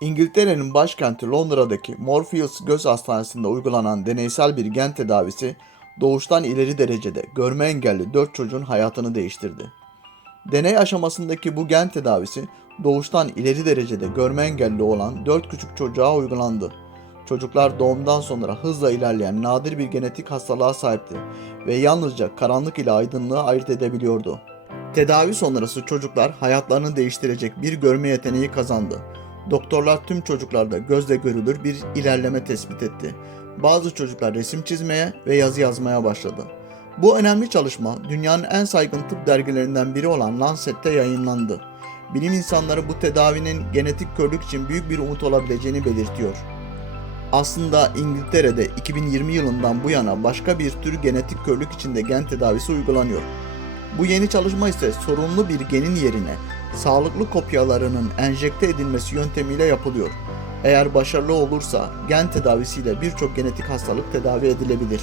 İngiltere'nin başkenti Londra'daki Moorfields Göz Hastanesi'nde uygulanan deneysel bir gen tedavisi doğuştan ileri derecede görme engelli 4 çocuğun hayatını değiştirdi. Deney aşamasındaki bu gen tedavisi doğuştan ileri derecede görme engelli olan 4 küçük çocuğa uygulandı. Çocuklar doğumdan sonra hızla ilerleyen nadir bir genetik hastalığa sahipti ve yalnızca karanlık ile aydınlığı ayırt edebiliyordu. Tedavi sonrası çocuklar hayatlarını değiştirecek bir görme yeteneği kazandı. Doktorlar tüm çocuklarda gözle görülür bir ilerleme tespit etti. Bazı çocuklar resim çizmeye ve yazı yazmaya başladı. Bu önemli çalışma dünyanın en saygın tıp dergilerinden biri olan Lancet'te yayınlandı. Bilim insanları bu tedavinin genetik körlük için büyük bir umut olabileceğini belirtiyor. Aslında İngiltere'de 2020 yılından bu yana başka bir tür genetik körlük için de gen tedavisi uygulanıyor. Bu yeni çalışma ise sorunlu bir genin yerine sağlıklı kopyalarının enjekte edilmesi yöntemiyle yapılıyor. Eğer başarılı olursa gen tedavisiyle birçok genetik hastalık tedavi edilebilir.